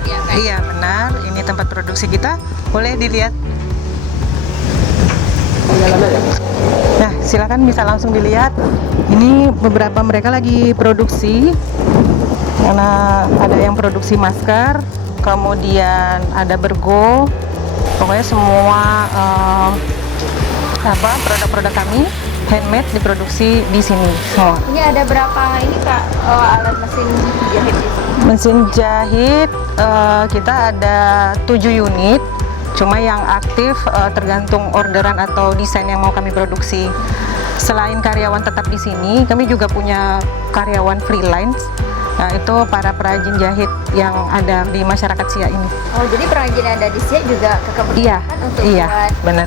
masker. Iya benar, ini tempat produksi kita. Boleh dilihat. Nah, silakan bisa langsung dilihat. Ini beberapa mereka lagi produksi. Karena ada yang produksi masker, kemudian ada bergo. Pokoknya semua produk-produk kami handmade diproduksi di sini semua. Ini ada berapa ini Kak alat mesin jahit di sini? Mesin jahit kita ada 7 unit. Cuma yang aktif tergantung orderan atau desain yang mau kami produksi. Selain karyawan tetap di sini, kami juga punya karyawan freelance. Nah, itu para perajin jahit yang ada di masyarakat Siak ini. Oh, jadi perajin ada di Siak juga keberpihakan untuk buat benar.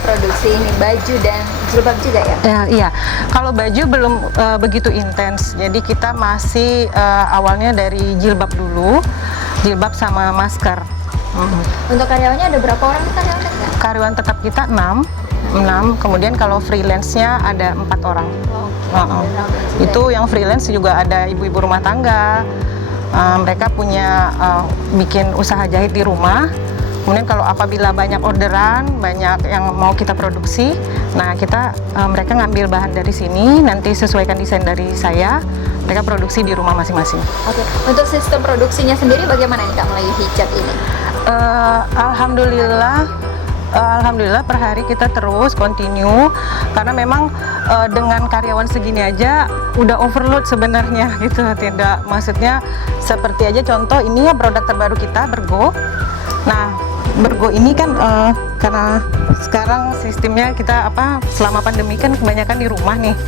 Produksi ini baju dan jilbab juga ya? Iya, kalau baju belum begitu intens. Jadi kita masih awalnya dari jilbab dulu, jilbab sama masker. Untuk karyawannya ada berapa orang karyawannya? Karyawan tetap kita 6, kemudian kalau freelance-nya ada 4 orang. Itu yang freelance juga ada ibu-ibu rumah tangga. Mereka punya bikin usaha jahit di rumah. Kemudian kalau apabila banyak orderan, banyak yang mau kita produksi, nah mereka ngambil bahan dari sini, nanti sesuaikan desain dari saya, mereka produksi di rumah masing-masing. Oke, untuk sistem produksinya sendiri bagaimana nih Kak Melayu Hijab ini? Alhamdulillah per hari kita terus continue karena memang dengan karyawan segini aja udah overload sebenarnya gitu. Tidak, maksudnya seperti aja contoh ini ya produk terbaru kita bergo. Nah, bergo ini kan karena sekarang sistemnya kita selama pandemi kan kebanyakan di rumah nih.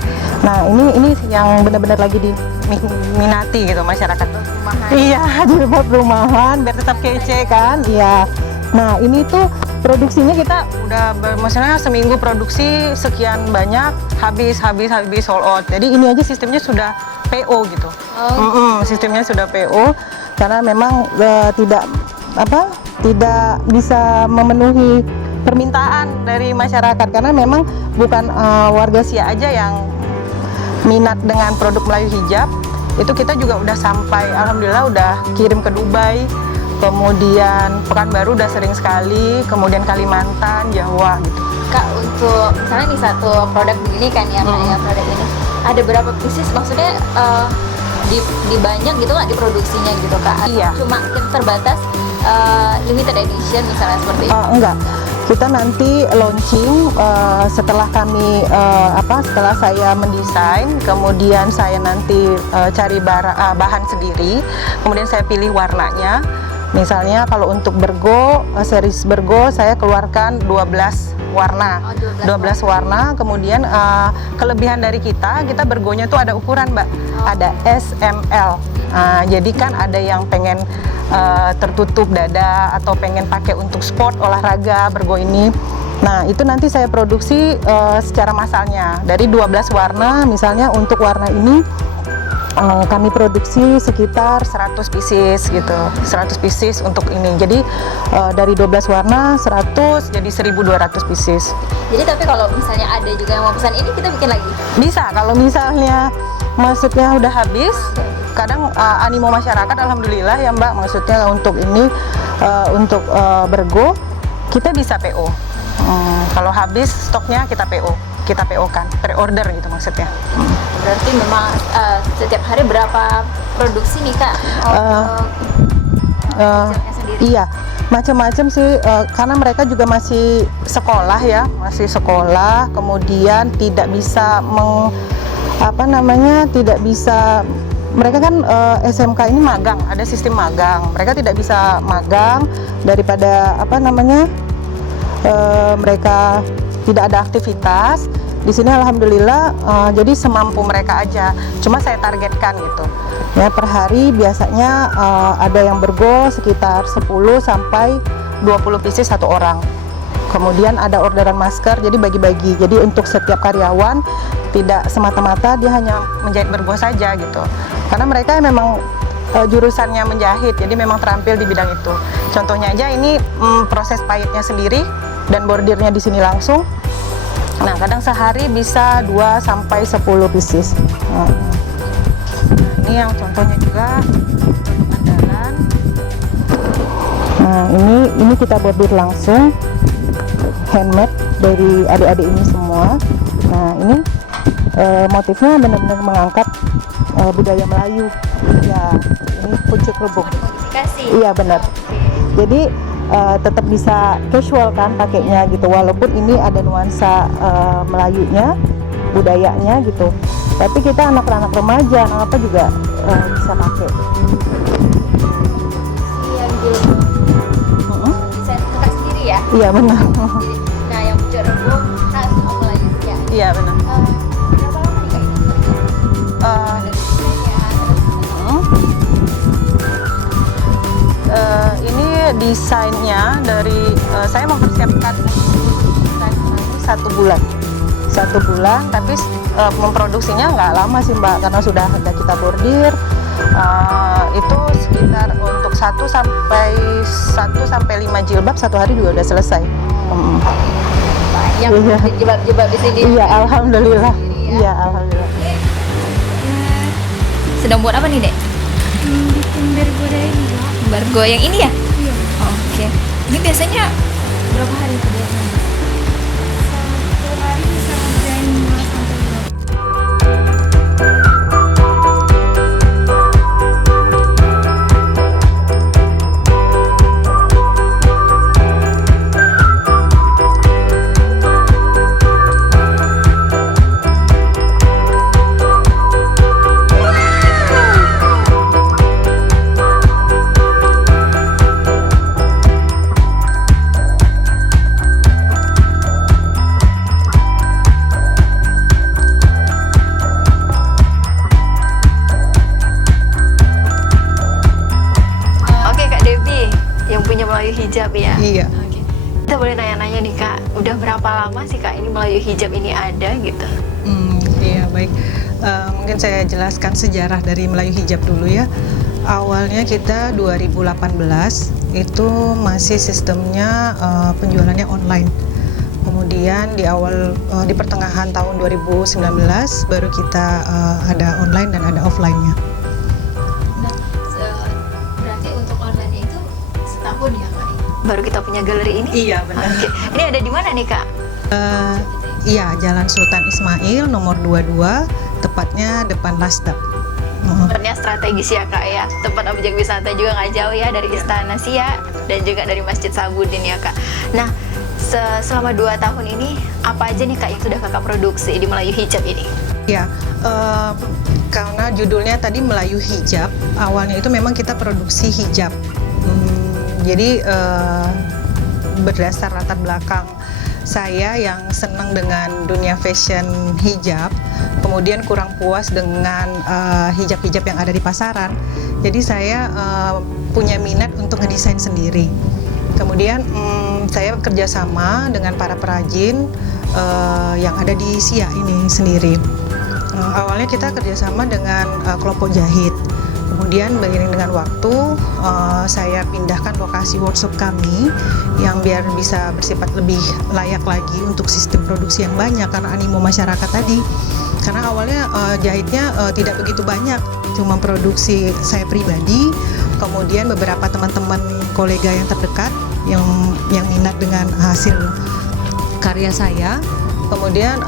Nah, ini yang benar-benar lagi diminati gitu masyarakat. Iya, jilbab rumahan biar tetap kece kan. Iya. Nah, ini tuh produksinya kita udah maksudnya seminggu produksi sekian banyak, habis sold out. Jadi ini aja sistemnya sudah PO gitu. Sistemnya sudah PO karena memang tidak bisa memenuhi permintaan dari masyarakat karena memang bukan warga Siak aja yang minat dengan produk Melayu Hijab. Itu kita juga udah sampai, alhamdulillah udah kirim ke Dubai, kemudian Pekanbaru udah sering sekali, kemudian Kalimantan, Jawa gitu. Kak, untuk misalnya nih satu produk begini kan ya, kayak produk ini ada berapa pieces, maksudnya di banyak gitu nggak diproduksinya gitu Kak? Iya. Cuma terbatas limited edition misalnya seperti itu? Enggak. Kita nanti launching setelah kami setelah saya mendesain, kemudian saya nanti cari bahan sendiri, kemudian saya pilih warnanya. Misalnya kalau untuk bergo, series bergo saya keluarkan 12 warna. 12 warna, kemudian kelebihan dari kita bergonya tuh ada ukuran, Mbak. Ada S, M, L. Jadi kan ada yang pengen tertutup dada atau pengen pakai untuk sport olahraga bergo ini. Nah, itu nanti saya produksi secara massalnya dari 12 warna. Misalnya untuk warna ini kami produksi sekitar 100 pieces gitu. 100 pieces untuk ini. Jadi dari 12 warna 100 jadi 1.200 pieces. Jadi tapi kalau misalnya ada juga yang mau pesan ini, kita bikin lagi? Bisa, kalau misalnya maksudnya udah habis. Kadang animo masyarakat alhamdulillah ya Mbak, maksudnya untuk ini untuk bergo kita bisa PO. Kalau habis stoknya kita PO kan, pre-order gitu maksudnya. Berarti memang setiap hari berapa produksi nih Kak? Iya, macam-macam sih karena mereka juga masih sekolah ya, kemudian tidak bisa mereka kan SMK ini magang, ada sistem magang. Mereka tidak bisa magang daripada mereka tidak ada aktivitas. Di sini alhamdulillah jadi semampu mereka aja. Cuma saya targetkan gitu. Ya per hari biasanya ada yang bergo sekitar 10 sampai 20 pieces satu orang. Kemudian ada orderan masker, jadi bagi-bagi. Jadi untuk setiap karyawan tidak semata-mata dia hanya menjahit bergo saja gitu. Karena mereka memang jurusannya menjahit, jadi memang terampil di bidang itu. Contohnya aja ini proses pahitnya sendiri dan bordirnya di sini langsung. Nah, kadang sehari bisa 2 sampai 10 pieces. Nah, ini yang contohnya juga andalan. Ini kita bordir langsung, handmade dari adik-adik ini semua. Nah ini motifnya benar-benar mengangkat budaya Melayu. Ya, ini pucuk rebung. Modifikasi. Iya benar. Jadi tetap bisa casual kan pakainya gitu, walaupun ini ada nuansa Melayunya, budayanya gitu. Tapi kita anak-anak remaja, anak apa juga bisa pakai. Yang desain kakak sendiri ya? Iya benar. Nah yang pucuk rebung khas Melayu ya. Iya benar. Berapa lama nih kak ini? Ada desainnya, Ini desainnya dari saya mempersiapkan desain ini 1 bulan, tapi memproduksinya nggak lama sih Mbak, karena sudah ada kita bordir. Itu sekitar untuk 1 sampai 5 jilbab 1 hari juga udah selesai. banyak Iya. jilbab-jilbab di sini. Iya, alhamdulillah. Iya. Iya, alhamdulillah. Sedang buat apa nih dek? Bikin bergoda ini ya. Bargo yang ini ya? Iya. Oke. Ini biasanya berapa hari kerjanya? Satu hari bisa ngerjain 5 sampai 2. Oke Kak Debbie, yang punya Melayu Hijab ya? Iya. Oke. Kita boleh nanya-nanya nih Kak, udah berapa lama sih Kak ini Melayu Hijab ini ada gitu? Iya baik. Mungkin saya jelaskan sejarah dari Melayu Hijab dulu ya. Awalnya kita 2018 itu masih sistemnya penjualannya online. Kemudian di pertengahan tahun 2019 baru kita ada online dan ada offline-nya. Nah, berarti untuk online itu setahun ya Kak? Baru kita punya galeri ini? Iya benar. Oke. Ini ada di mana nih Kak? Iya, Jalan Sultan Ismail nomor 22, tepatnya depan Lasdaq. Tempatnya strategis ya Kak ya. Tempat objek wisata juga nggak jauh ya dari Istana Siak dan juga dari Masjid Sabudin ya Kak. Nah, selama 2 tahun ini apa aja nih Kak yang sudah Kakak produksi di Melayu Hijab ini? Ya, karena judulnya tadi Melayu Hijab, awalnya itu memang kita produksi hijab. Jadi berdasar latar belakang saya yang senang dengan dunia fashion hijab, kemudian kurang puas dengan hijab-hijab yang ada di pasaran. Jadi saya punya minat untuk ngedesain sendiri. Kemudian saya bekerja sama dengan para perajin yang ada di Siak ini sendiri. Awalnya kita kerjasama dengan kelompok jahit. Kemudian beriring dengan waktu, saya pindahkan lokasi workshop kami yang biar bisa bersifat lebih layak lagi untuk sistem produksi yang banyak karena animo masyarakat tadi. Karena awalnya jahitnya tidak begitu banyak, cuma produksi saya pribadi, kemudian beberapa teman-teman kolega yang terdekat yang minat dengan hasil karya saya. Kemudian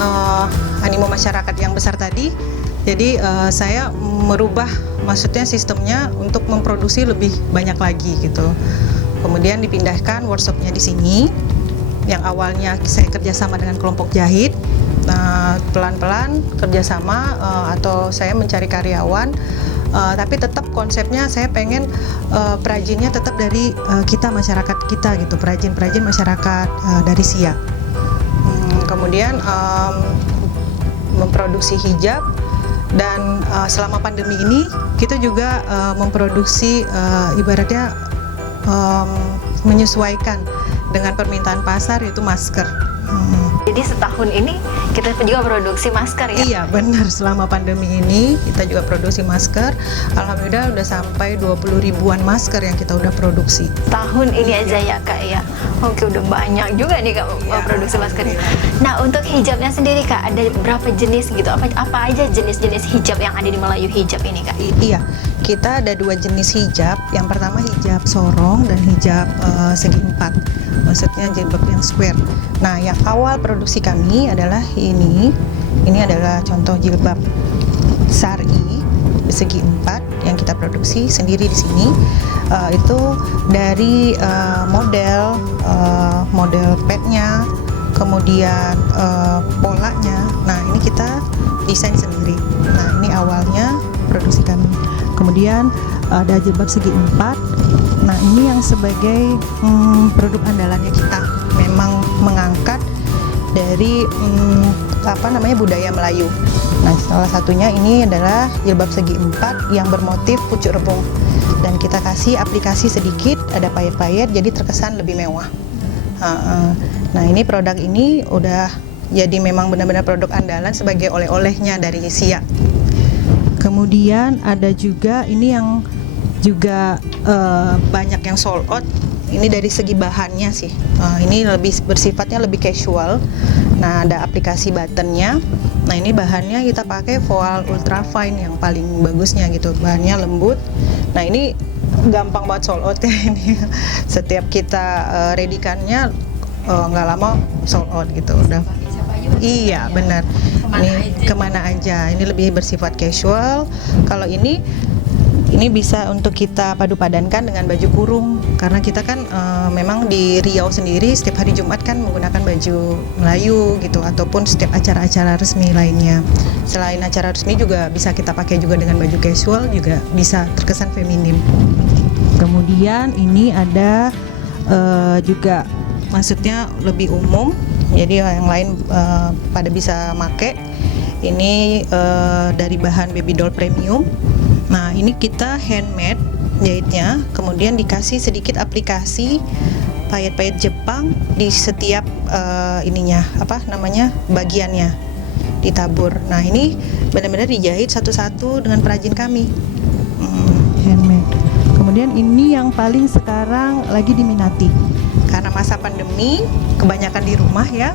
animo masyarakat yang besar tadi, jadi saya merubah maksudnya sistemnya untuk memproduksi lebih banyak lagi gitu. Kemudian dipindahkan workshopnya di sini, yang awalnya saya kerjasama dengan kelompok jahit, pelan-pelan kerjasama atau saya mencari karyawan, tapi tetap konsepnya saya pengen perajinnya tetap dari kita masyarakat kita gitu, perajin-perajin masyarakat dari Siak. Kemudian memproduksi hijab, dan selama pandemi ini kita juga memproduksi ibaratnya menyesuaikan dengan permintaan pasar, yaitu masker. Jadi setahun ini kita juga produksi masker ya? Iya benar, selama pandemi ini kita juga produksi masker. Alhamdulillah udah sampai 20 ribuan masker yang kita udah produksi. Tahun ini aja ya Kak ya? Oke, udah banyak juga nih Kak produksi maskernya. Nah, untuk hijabnya sendiri Kak, ada berapa jenis gitu? Apa aja jenis-jenis hijab yang ada di Melayu Hijab ini Kak? Iya, kita ada 2 jenis hijab. Yang pertama hijab sorong dan hijab segi 4. Maksudnya jilbab yang square. Nah, yang awal produksi kami adalah ini. Ini adalah contoh jilbab syar'i segi 4 yang kita produksi sendiri di sini. Itu dari model padnya, kemudian polanya. Nah, ini kita desain sendiri. Nah, ini awalnya produksi kami. Kemudian ada jilbab segi 4. Nah, ini yang sebagai produk andalannya kita. Memang mengangkat dari budaya Melayu. Nah, salah satunya ini adalah jilbab segi 4 yang bermotif pucuk rebung. Dan kita kasih aplikasi sedikit, ada payet-payet, jadi terkesan lebih mewah. Nah, ini produk ini udah jadi memang benar-benar produk andalan sebagai oleh-olehnya dari Siak. Kemudian ada juga ini yang juga banyak yang sold out. Ini dari segi bahannya sih. Ini bersifatnya lebih casual. Nah, ada aplikasi buttonnya. Nah, ini bahannya kita pakai voile ultra fine yang paling bagusnya gitu. Bahannya lembut. Nah, ini gampang banget sold out ya ini. Setiap kita ready-kannya nggak lama sold out gitu udah. Iya, benar. Ini kemana aja. Ini lebih bersifat casual. Kalau ini bisa untuk kita padu-padankan dengan baju kurung, karena kita kan memang di Riau sendiri setiap hari Jumat kan menggunakan baju Melayu gitu, ataupun setiap acara-acara resmi lainnya. Selain acara resmi juga bisa kita pakai juga dengan baju casual, juga bisa terkesan feminim. Kemudian ini ada juga maksudnya lebih umum, jadi yang lain pada bisa make. Ini dari bahan baby doll premium. Nah, ini kita handmade jahitnya, kemudian dikasih sedikit aplikasi payet-payet Jepang di setiap bagiannya ditabur. Nah, ini benar-benar dijahit satu-satu dengan perajin kami. Handmade. Kemudian ini yang paling sekarang lagi diminati karena masa pandemi, kebanyakan di rumah ya.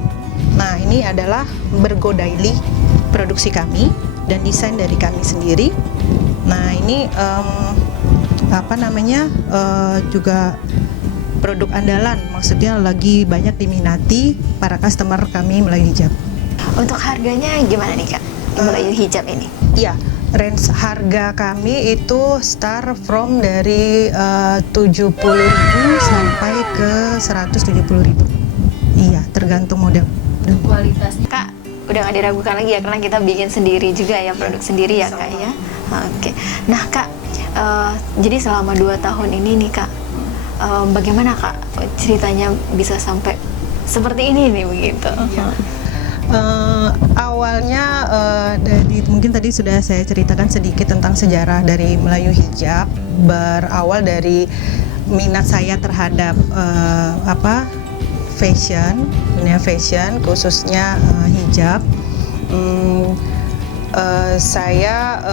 Nah, ini adalah Bergo Daily, produksi kami dan desain dari kami sendiri. Nah, ini juga produk andalan, maksudnya lagi banyak diminati para customer kami Melayu Hijab. Untuk harganya gimana nih Kak, Melayu Hijab ini? Iya, range harga kami itu start from dari 70.000 sampai ke 170.000. Iya, tergantung model dan kualitasnya. Kak, udah nggak diragukan lagi ya, karena kita bikin sendiri juga ya, produk sendiri ya Kak ya. Oke. Nah Kak, jadi selama 2 tahun ini nih Kak, bagaimana Kak ceritanya bisa sampai seperti ini nih begitu? Awalnya mungkin tadi sudah saya ceritakan sedikit tentang sejarah dari Melayu Hijab. Berawal dari minat saya terhadap fashion, dunia fashion khususnya hijab. Saya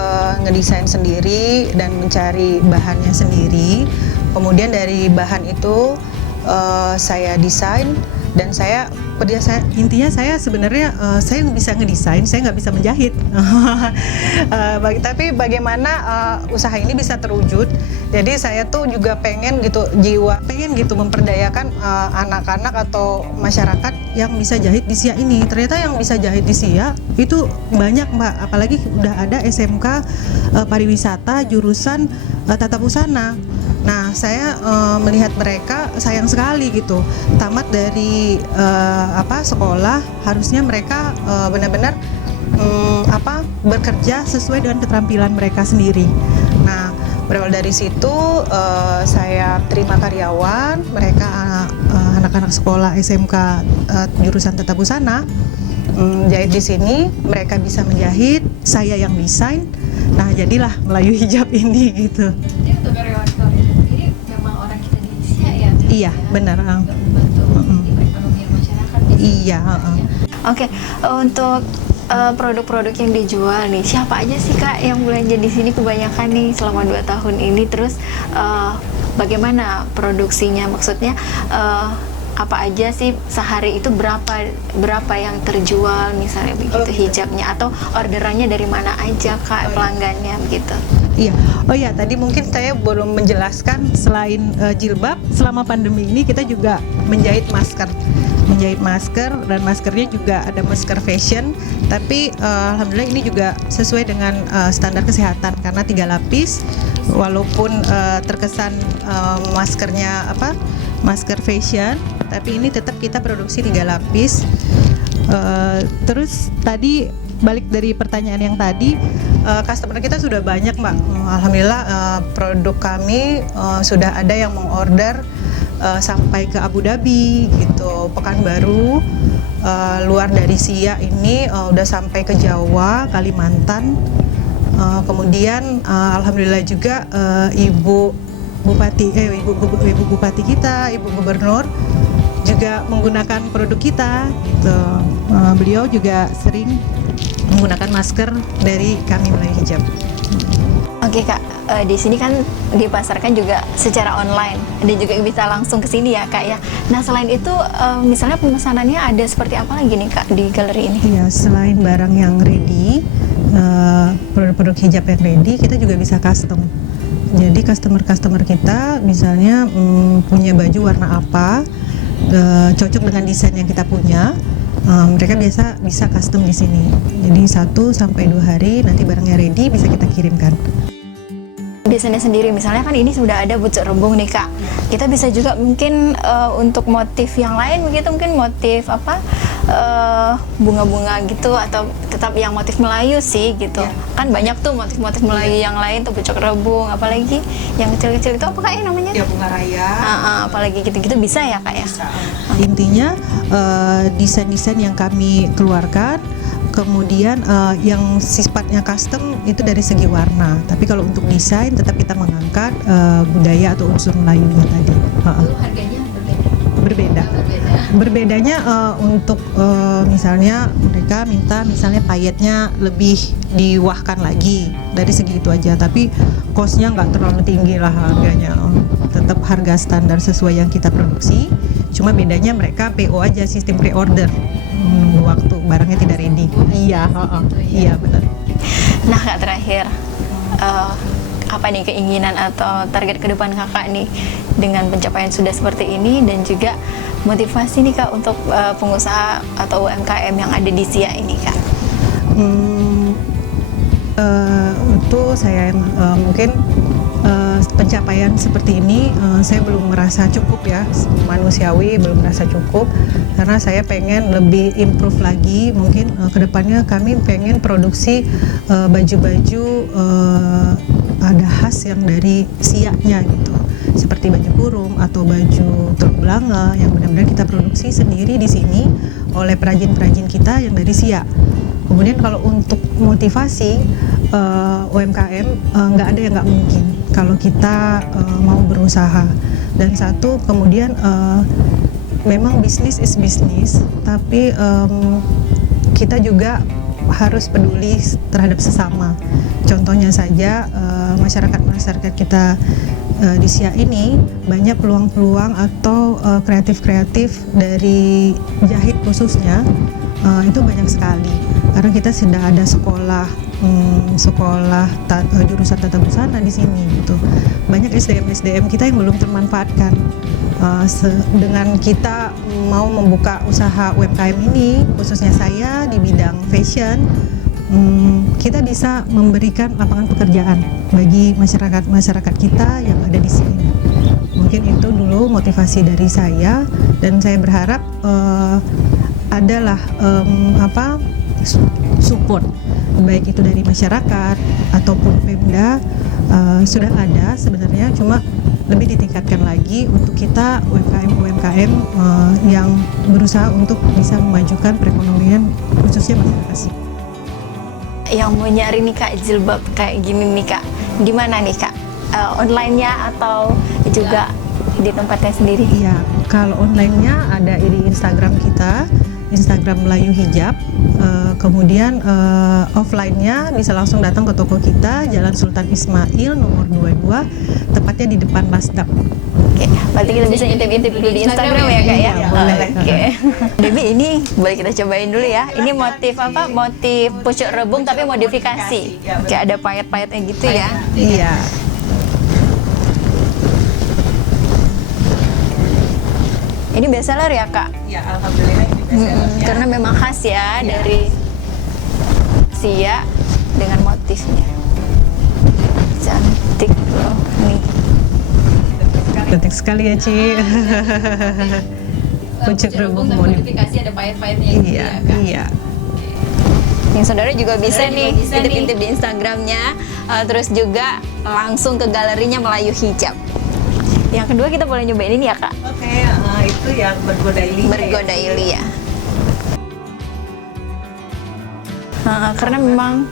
ngedesain sendiri dan mencari bahannya sendiri. Kemudian dari bahan itu saya desain, dan intinya saya sebenarnya saya bisa ngedesain, saya nggak bisa menjahit. Tapi bagaimana usaha ini bisa terwujud. Jadi saya tuh juga pengen gitu memperdayakan anak-anak atau masyarakat yang bisa jahit di Siak ini. Ternyata yang bisa jahit di Siak itu banyak Mbak, apalagi udah ada SMK pariwisata jurusan tata busana. Nah, saya melihat mereka sayang sekali gitu, tamat dari sekolah, harusnya mereka benar-benar bekerja sesuai dengan keterampilan mereka sendiri. Nah, berawal dari situ saya terima karyawan, mereka anak-anak sekolah SMK jurusan tata busana, jahit di sini, mereka bisa menjahit, saya yang desain. Nah, jadilah Melayu Hijab ini gitu. Jadi untuk karyawan-karyawan sendiri memang orang kita di Siak ya? Iya, benar. Membantu perekonomian masyarakat. Iya. Oke, untuk produk-produk yang dijual nih, siapa aja sih Kak yang belanja di sini kebanyakan nih selama 2 tahun ini? Terus bagaimana produksinya? Maksudnya apa aja sih sehari itu, berapa yang terjual misalnya begitu hijabnya, atau orderannya dari mana aja Kak pelanggannya begitu? Iya, oh ya tadi mungkin saya belum menjelaskan selain jilbab selama pandemi ini kita juga menjahit masker, dan maskernya juga ada masker fashion, tapi alhamdulillah ini juga sesuai dengan standar kesehatan karena 3 lapis, walaupun terkesan maskernya masker fashion, tapi ini tetap kita produksi 3 lapis. Terus tadi balik dari pertanyaan yang tadi, customer kita sudah banyak Mbak. Alhamdulillah produk kami sudah ada yang mengorder sampai ke Abu Dhabi gitu, Pekanbaru, luar dari Siak ini udah sampai ke Jawa, Kalimantan. Kemudian alhamdulillah juga Ibu Bupati kita, Ibu Gubernur juga menggunakan produk kita gitu. Beliau juga sering menggunakan masker dari kami Melayu Hijab. Oke Kak, di sini kan dipasarkan juga secara online dan juga bisa langsung ke sini ya Kak ya. Nah selain itu misalnya pemesanannya ada seperti apa lagi nih Kak di galeri ini? Iya, selain barang yang ready, produk-produk hijab yang ready, kita juga bisa custom. Jadi customer kita misalnya punya baju warna apa, cocok dengan desain yang kita punya, mereka bisa custom di sini. Jadi 1 sampai 2 hari nanti barangnya ready bisa kita kirimkan. Desainnya sendiri misalnya kan ini sudah ada bucuk rembung nih Kak. Kita bisa juga mungkin untuk motif yang lain begitu, mungkin motif bunga-bunga gitu, atau tetap yang motif Melayu sih gitu. Kan banyak tuh motif-motif Melayu yang lain tuh, bucuk rebung, apalagi yang kecil-kecil itu apa Kak ya namanya? Ya, bunga raya. Apalagi gitu-gitu bisa ya Kak ya? Bisa. Intinya desain-desain yang kami keluarkan, kemudian yang sifatnya custom itu dari segi warna. Tapi kalau untuk desain tetap kita mengangkat budaya atau unsur Melayunya tadi. Itu harganya Berbeda. Berbedanya untuk misalnya mereka minta misalnya payetnya lebih diwahkan lagi, dari segi itu aja. Tapi cost-nya nggak terlalu tinggi lah harganya. Tetap harga standar sesuai yang kita produksi. Cuma bedanya mereka PO aja, sistem pre-order. Menunggu waktu barangnya tidak ready. Iya, iya benar. Nah Kak, terakhir apa nih keinginan atau target ke depan Kakak nih dengan pencapaian sudah seperti ini, dan juga motivasi nih Kak untuk pengusaha atau UMKM yang ada di Siak ini Kak? Untuk saya mungkin pencapaian seperti ini saya belum merasa cukup ya, manusiawi belum merasa cukup, karena saya pengen lebih improve lagi. Mungkin kedepannya kami pengen produksi baju-baju ada khas yang dari Siaknya gitu, seperti baju kurung atau baju teluk belanga yang benar-benar kita produksi sendiri di sini oleh perajin-perajin kita yang dari Siak. Kemudian kalau untuk motivasi UMKM, nggak ada yang nggak mungkin kalau kita mau berusaha. Dan satu, kemudian memang bisnis is bisnis, tapi kita juga harus peduli terhadap sesama. Contohnya saja masyarakat kita di Siak ini banyak peluang-peluang atau kreatif-kreatif dari jahit khususnya, itu banyak sekali. Karena kita sudah ada sekolah jurusan tata busana di sini gitu. Banyak SDM kita yang belum termanfaatkan. Dengan kita mau membuka usaha UMKM ini, khususnya saya di bidang fashion, kita bisa memberikan lapangan pekerjaan bagi masyarakat kita yang ada di sini. Mungkin itu dulu motivasi dari saya, dan saya berharap adalah support, baik itu dari masyarakat ataupun Pemda, sudah ada sebenarnya, cuma lebih ditingkatkan lagi untuk kita UMKM yang berusaha untuk bisa memajukan perekonomian khususnya masyarakat sih. Yang mau nyari nih Kak jilbab kayak gini nih Kak, di mana nih Kak? Online-nya atau juga di tempatnya sendiri? Iya, kalau online-nya ada di Instagram kita, Instagram Melayu Hijab. Kemudian offline-nya bisa langsung datang ke toko kita, Jalan Sultan Ismail nomor 22, tepatnya di depan Lasdaq. Oke, berarti kita bisa intip-intip dulu di Instagram ya kak ya? boleh. Oke. Debbie, ini boleh kita cobain dulu ya. Ini motif apa? Motif pucuk rebung tapi modifikasi. Kayak ada payet-payetnya gitu ya. Iya. Ini bestseller ya kak? Ya, alhamdulillah ini bestseller. Karena memang khas ya dari Sia dengan motifnya. Cantik loh nih. Cantik sekali ya, Ci. Pucuk rebung modifikasi ada payet-payetnya gitu Iya, ya kak? iya. Yang saudara juga bisa nih intip-intip di Instagramnya, terus juga langsung ke galerinya Melayu Hijab. Yang kedua kita boleh nyobain ini ya kak? Oke, itu yang bergodaili. Bergodaili ya. Karena memang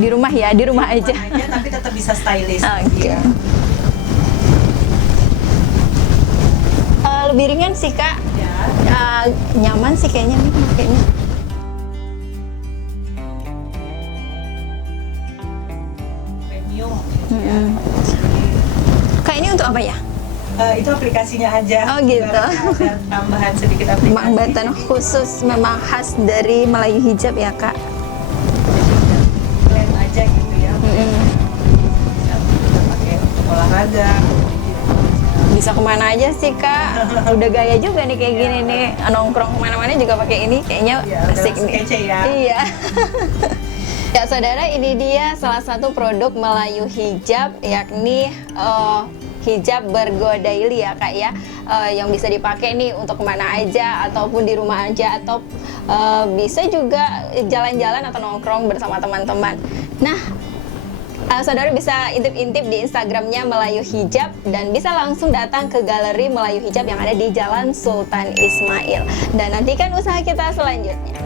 di rumah ya, di rumah aja. Tapi tetap bisa stylish. Oke. Lebih ringan sih kak. Ya. Nyaman sih kayaknya nih pakainya. Premium. Kak ini untuk apa ya? Itu aplikasinya aja. Oh, gitu. Ada tambahan sedikit aplikasi. Mambatan khusus memang khas dari Melayu Hijab ya kak. Blend aja gitu ya. Bisa kita pakai olahraga. Bisa kemana aja sih kak? Udah gaya juga nih kayak gini nih, nongkrong kemana-mana juga pakai ini, kayaknya Ya, udah asik langsung nih. kece ya. Iya. Ya saudara, ini dia salah satu produk Melayu Hijab, yakni hijab bergodaili ya kak ya, yang bisa dipakai nih untuk kemana aja ataupun di rumah aja, atau bisa juga jalan-jalan atau nongkrong bersama teman-teman. Nah, saudara bisa intip-intip di Instagramnya Melayu Hijab dan bisa langsung datang ke galeri Melayu Hijab yang ada di Jalan Sultan Ismail. Dan nantikan usaha kita selanjutnya.